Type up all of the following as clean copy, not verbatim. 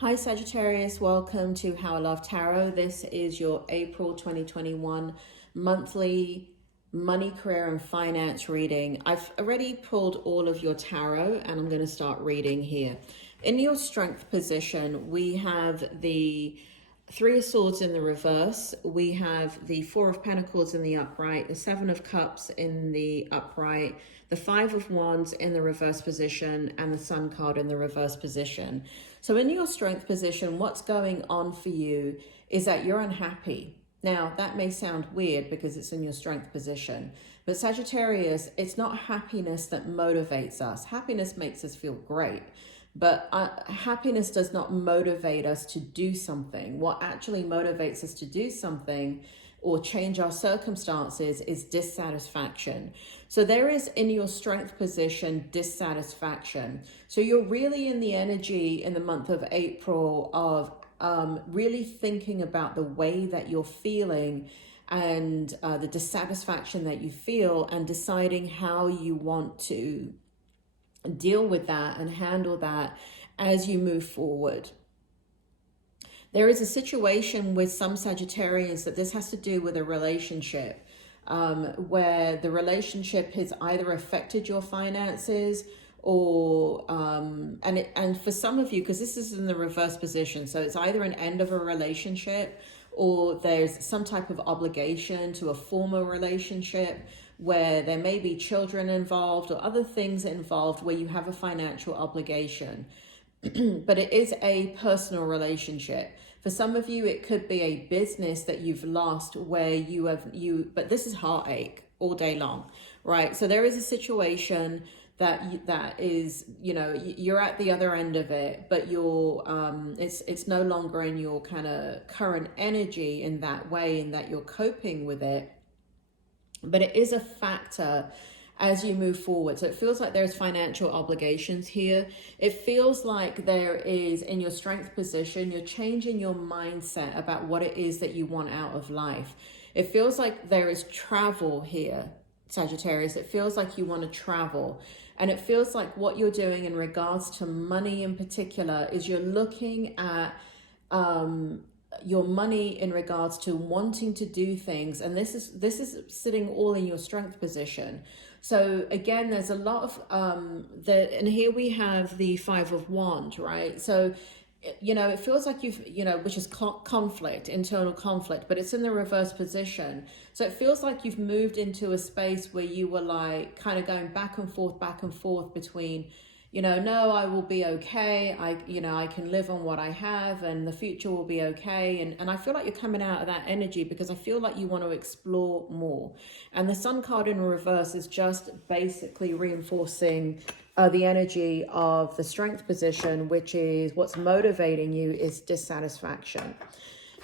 Hi Sagittarius, welcome to How I Love Tarot. This is your April 2021 monthly money, career and finance reading. I've already pulled all of your tarot and I'm going to start reading here. In your strength position, we have the Three of Swords in the reverse. We have the Four of Pentacles in the upright, the Seven of Cups in the upright, the Five of Wands in the reverse position, and the Sun card in the reverse position. So in your strength position, what's going on for you is that you're unhappy. Now, that may sound weird because it's in your strength position, but Sagittarius, it's not happiness that motivates us. Happiness makes us feel great. But happiness does not motivate us to do something. What actually motivates us to do something or change our circumstances is dissatisfaction. So there is in your strength position dissatisfaction. So you're really in the energy in the month of April of really thinking about the way that you're feeling and the dissatisfaction that you feel and deciding how you want to deal with that and handle that as you move forward. There is a situation with some Sagittarians that this has to do with a relationship where the relationship has either affected your finances or and for some of you, because this is in the reverse position, so it's either an end of a relationship or there's some type of obligation to a former relationship where there may be children involved or other things involved where you have a financial obligation. But it is a personal relationship. For some of you, it could be a business that you've lost where but this is heartache all day long, right? So there is a situation that is, you're at the other end of it, but it's no longer in your kind of current energy in that way, in that you're coping with it. But it is a factor as you move forward. So it feels like there's financial obligations here. It feels like there is, in your strength position, you're changing your mindset about what it is that you want out of life. It feels like there is travel here, Sagittarius. It feels like you want to travel. And it feels like what you're doing in regards to money in particular is you're looking at your money in regards to wanting to do things, and this is sitting all in your strength position. So again, there's a lot of and here we have the Five of Wands, right? So it feels like you've which is conflict, internal conflict, but it's in the reverse position. So it feels like you've moved into a space where you were like kind of going back and forth between no, I will be okay. I can live on what I have and the future will be okay. And I feel like you're coming out of that energy because I feel like you want to explore more. And the Sun card in reverse is just basically reinforcing the energy of the strength position, which is what's motivating you is dissatisfaction.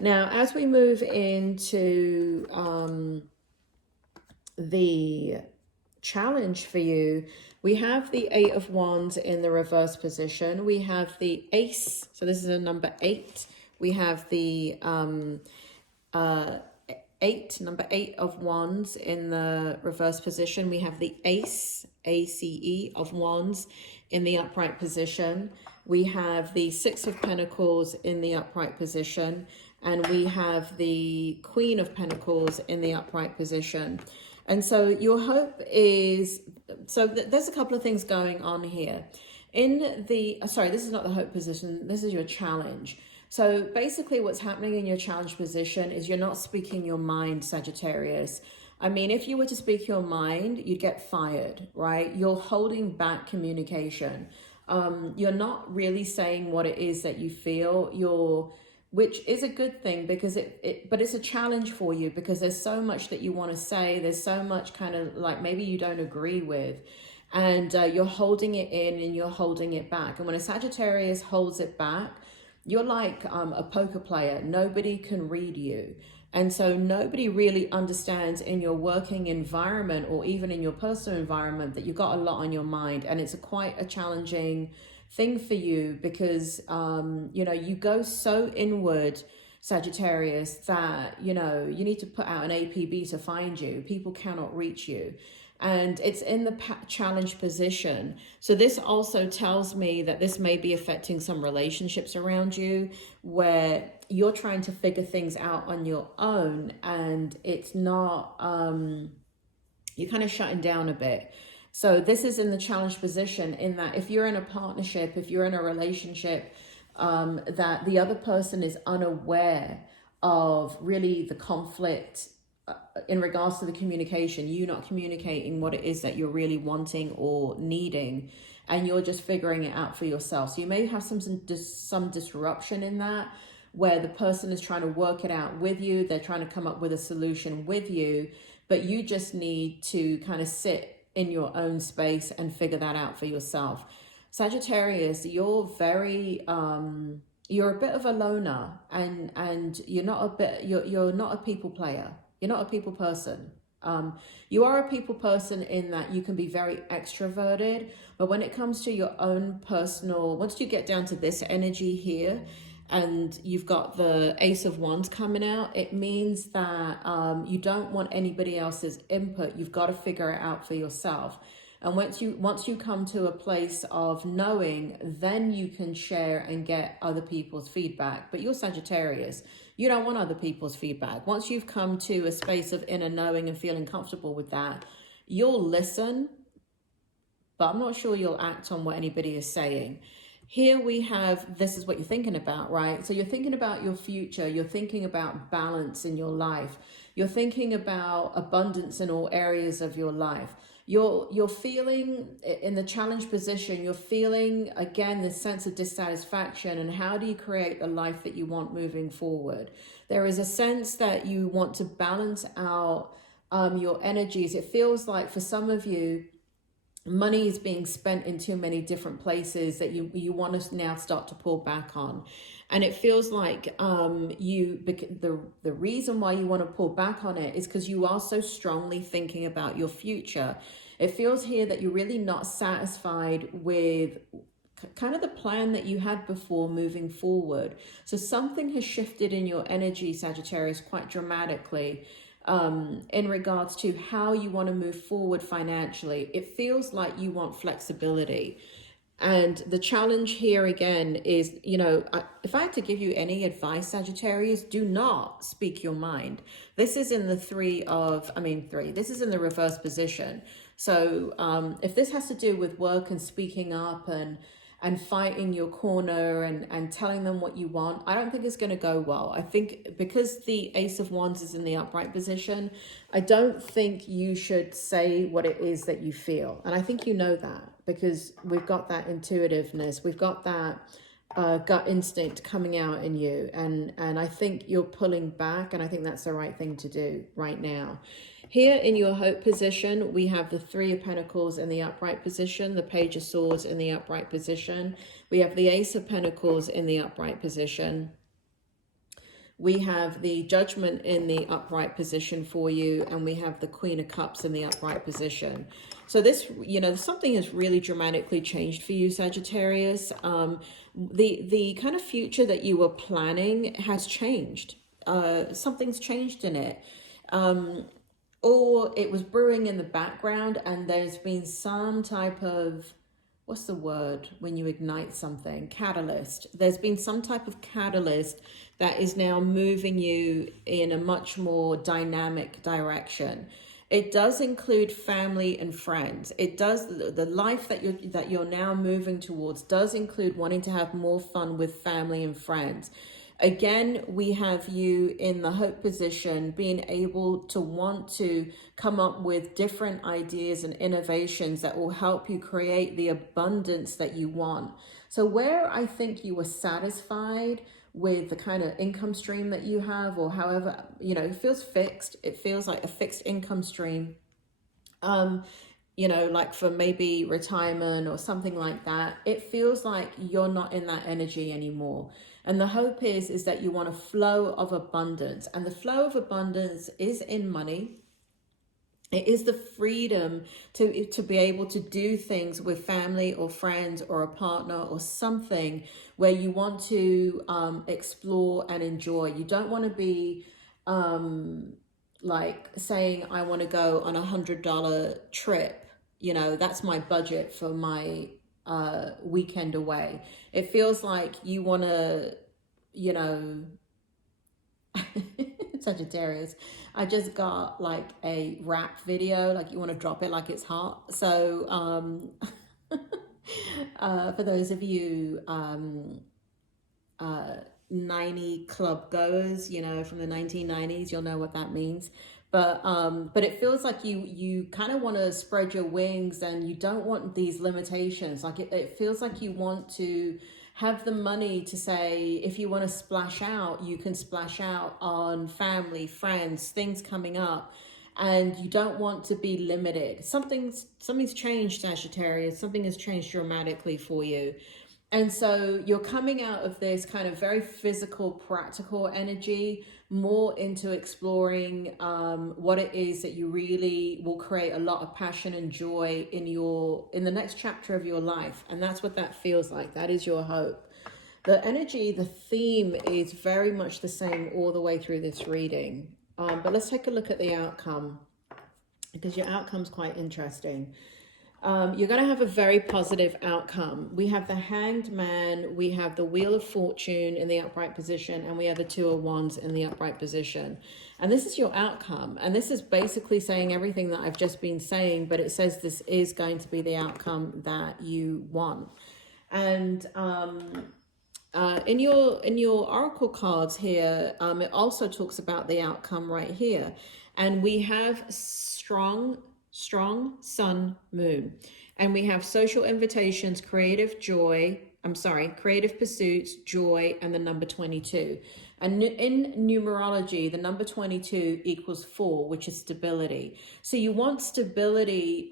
Now, as we move into the challenge for you, we have the Eight of Wands in the reverse position. We have the Ace. So this is a number 8. We have the number 8 of Wands in the reverse position. We have the Ace, ACE of Wands in the upright position. We have the Six of Pentacles in the upright position. And we have the Queen of Pentacles in the upright position. And so your hope is, there's a couple of things going on here. Sorry, this is not the hope position, this is your challenge. So basically what's happening in your challenge position is you're not speaking your mind, Sagittarius. I mean, if you were to speak your mind, you'd get fired, right? You're holding back communication. You're not really saying what it is that you feel. Which is a good thing because but it's a challenge for you because there's so much that you want to say. There's so much kind of like maybe you don't agree with, and you're holding it in and you're holding it back. And when a Sagittarius holds it back, you're like a poker player. Nobody can read you. And so nobody really understands in your working environment or even in your personal environment that you've got a lot on your mind. And it's quite a challenging thing for you because, you go so inward, Sagittarius, that, you need to put out an APB to find you. People cannot reach you. and it's in the challenge position. So this also tells me that this may be affecting some relationships around you where you're trying to figure things out on your own, and it's not, you're kind of shutting down a bit. So this is in the challenge position, in that if you're in a partnership, if you're in a relationship, that the other person is unaware of really the conflict in regards to the communication, you not communicating what it is that you're really wanting or needing, and you're just figuring it out for yourself. So you may have some disruption in that, where the person is trying to work it out with you, they're trying to come up with a solution with you, but you just need to kind of sit in your own space and figure that out for yourself. Sagittarius, you're very you're a bit of a loner, and you're not a people player. You're not a people person. You are a people person in that you can be very extroverted, but when it comes to your own personal, once you get down to this energy here, and you've got the Ace of Wands coming out, it means that you don't want anybody else's input. You've got to figure it out for yourself. And once you come to a place of knowing, then you can share and get other people's feedback. But you're Sagittarius. You don't want other people's feedback. Once you've come to a space of inner knowing and feeling comfortable with that, you'll listen, but I'm not sure you'll act on what anybody is saying. Here we have, this is what you're thinking about, right? So you're thinking about your future. You're thinking about balance in your life. You're thinking about abundance in all areas of your life. You're feeling in the challenge position, you're feeling again this sense of dissatisfaction, and how do you create the life that you want moving forward? There is a sense that you want to balance out your energies. It feels like for some of you, money is being spent in too many different places that you want to now start to pull back on. And it feels like the reason why you want to pull back on it is because you are so strongly thinking about your future. It feels here that you're really not satisfied with kind of the plan that you had before moving forward. So something has shifted in your energy, Sagittarius, quite dramatically. In regards to how you want to move forward financially. It feels like you want flexibility. And the challenge here again is, if I had to give you any advice, Sagittarius, do not speak your mind. This is in the this is in the reverse position. So if this has to do with work and speaking up and fighting your corner and telling them what you want, I don't think it's going to go well. I think because the Ace of Wands is in the upright position, I don't think you should say what it is that you feel. And I think you know that, because we've got that intuitiveness, we've got that gut instinct coming out in you. And I think you're pulling back, and I think that's the right thing to do right now. Here in your hope position, we have the Three of Pentacles in the upright position, the Page of Swords in the upright position. We have the Ace of Pentacles in the upright position. We have the Judgment in the upright position for you, and we have the Queen of Cups in the upright position. So this, something has really dramatically changed for you, Sagittarius. The kind of future that you were planning has changed. Something's changed in it. Or it was brewing in the background, and there's been some type of, what's the word when you ignite something? Catalyst. There's been some type of catalyst that is now moving you in a much more dynamic direction. It does include family and friends. It does, the life that you're now moving towards does include wanting to have more fun with family and friends. Again, we have you in the hope position, being able to want to come up with different ideas and innovations that will help you create the abundance that you want. So where I think you were satisfied with the kind of income stream that you have, or however, it feels fixed. It feels like a fixed income stream. Like for maybe retirement or something like that. It feels like you're not in that energy anymore. And the hope is that you want a flow of abundance. And the flow of abundance is in money. It is the freedom to be able to do things with family or friends or a partner or something where you want to explore and enjoy. You don't want to be like saying I want to go on $100 trip. You know, that's my budget for my weekend away. It feels like you want to, you know, Sagittarius, I just got like a rap video, like you want to drop it like it's hot. So for those of you 90 club goers, you know, from the 1990s, you'll know what that means. But it feels like you kind of want to spread your wings, and you don't want these limitations. Like it feels like you want to have the money to say, if you want to splash out, you can splash out on family, friends, things coming up, and you don't want to be limited. Something's changed, Sagittarius. Something has changed dramatically for you. And so you're coming out of this kind of very physical, practical energy, more into exploring what it is that you really will create a lot of passion and joy in the next chapter of your life. And that's what that feels like. That is your hope. The energy, the theme is very much the same all the way through this reading. But let's take a look at the outcome, because your outcome's quite interesting. You're going to have a very positive outcome. We have the Hanged Man, we have the Wheel of Fortune in the upright position, and we have the Two of Wands in the upright position. And this is your outcome. And this is basically saying everything that I've just been saying, but it says this is going to be the outcome that you want. And in your oracle cards here, it also talks about the outcome right here. And we have strong sun, moon. And we have social invitations, creative pursuits, joy, and the number 22. And in numerology, the number 22 equals 4, which is stability. So you want stability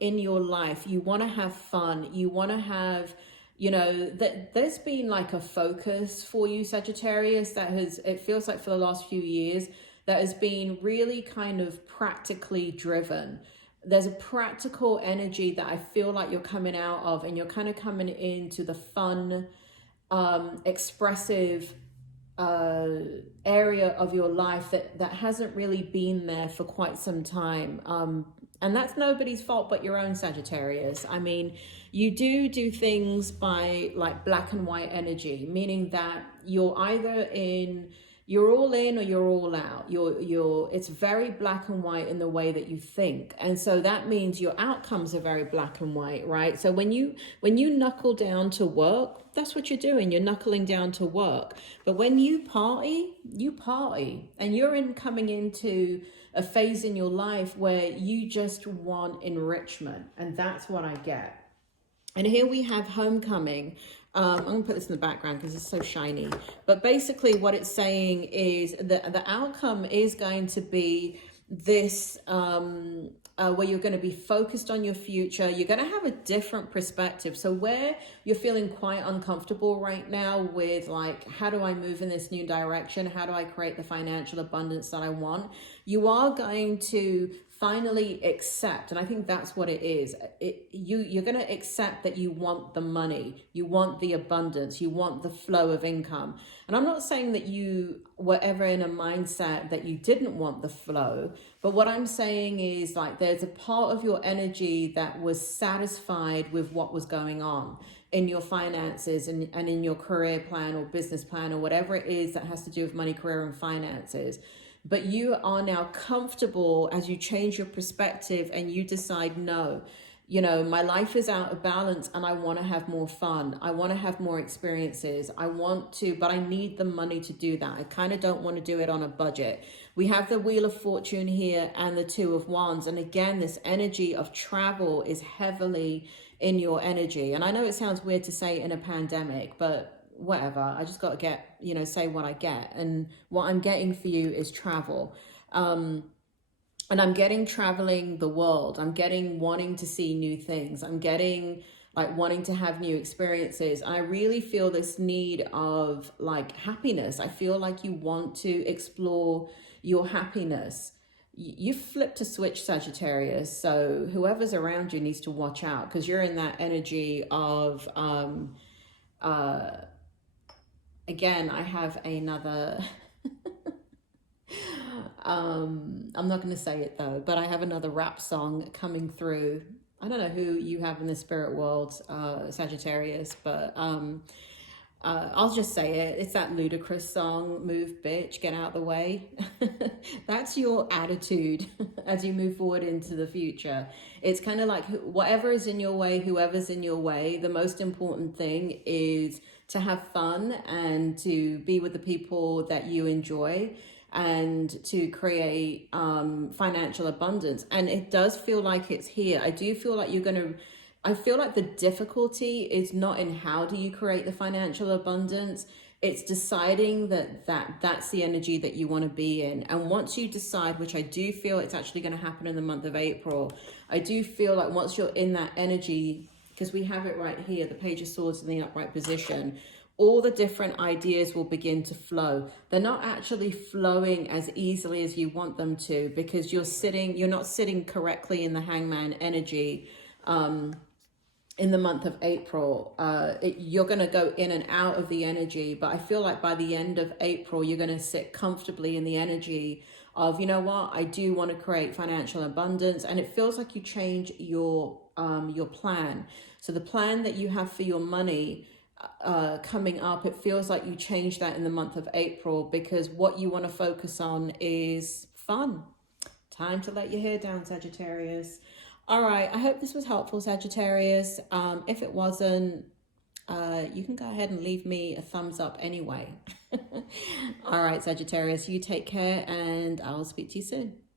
in your life. You want to have fun. You want to have, you know, there's been like a focus for you, Sagittarius, it feels like for the last few years, that has been really kind of practically driven. There's a practical energy that I feel like you're coming out of, and you're kind of coming into the fun, expressive area of your life that hasn't really been there for quite some time. And that's nobody's fault but your own, Sagittarius. I mean, you do things by like black and white energy, meaning that you're all in or you're all out. It's very black and white in the way that you think. And so that means your outcomes are very black and white, right? So when you knuckle down to work, that's what you're doing. You're knuckling down to work. But when you party, and you're coming into a phase in your life where you just want enrichment. And that's what I get. And here we have homecoming. I'm going to put this in the background because it's so shiny. But basically what it's saying is that the outcome is going to be this, where you're going to be focused on your future. You're going to have a different perspective. So where you're feeling quite uncomfortable right now with like, how do I move in this new direction? How do I create the financial abundance that I want? You are going to finally accept, and I think that's what it is. You're going to accept that you want the money, you want the abundance, you want the flow of income. And I'm not saying that you were ever in a mindset that you didn't want the flow, but what I'm saying is like there's a part of your energy that was satisfied with what was going on in your finances and in your career plan or business plan or whatever it is that has to do with money, career, and finances. But you are now comfortable as you change your perspective and you decide, no, you know, my life is out of balance and I want to have more fun. I want to have more experiences. But I need the money to do that. I kind of don't want to do it on a budget. We have the Wheel of Fortune here and the Two of Wands. And again, this energy of travel is heavily in your energy. And I know it sounds weird to say in a pandemic, but whatever, I just got to say what I get. And what I'm getting for you is travel. And I'm getting traveling the world. I'm getting wanting to see new things. I'm getting like wanting to have new experiences. I really feel this need of like happiness. I feel like you want to explore your happiness. You flipped a switch, Sagittarius. So whoever's around you needs to watch out, because you're in that energy of, again, I have another I'm not going to say it though, but I have another rap song coming through. I don't know who you have in the spirit world, Sagittarius, but I'll just say it. It's that ludicrous song, Move Bitch, Get Out the Way. That's your attitude as you move forward into the future. It's kind of like whatever is in your way, whoever's in your way, the most important thing is to have fun and to be with the people that you enjoy and to create financial abundance. And it does feel like it's here. I do feel like I feel like the difficulty is not in how do you create the financial abundance. It's deciding that's the energy that you want to be in. And once you decide, which I do feel it's actually going to happen in the month of April, I do feel like once you're in that energy, because we have it right here, the Page of Swords in the upright position, all the different ideas will begin to flow. They're not actually flowing as easily as you want them to, because you're not sitting correctly in the Hangman energy. In the month of April, you're going to go in and out of the energy, but I feel like by the end of April, you're going to sit comfortably in the energy of, you know what, I do want to create financial abundance. And it feels like you change your plan. So the plan that you have for your money coming up, it feels like you change that in the month of April, because what you want to focus on is fun. Time to let your hair down, Sagittarius. All right, I hope this was helpful, Sagittarius. If it wasn't, you can go ahead and leave me a thumbs up anyway. All right, Sagittarius, you take care, and I'll speak to you soon.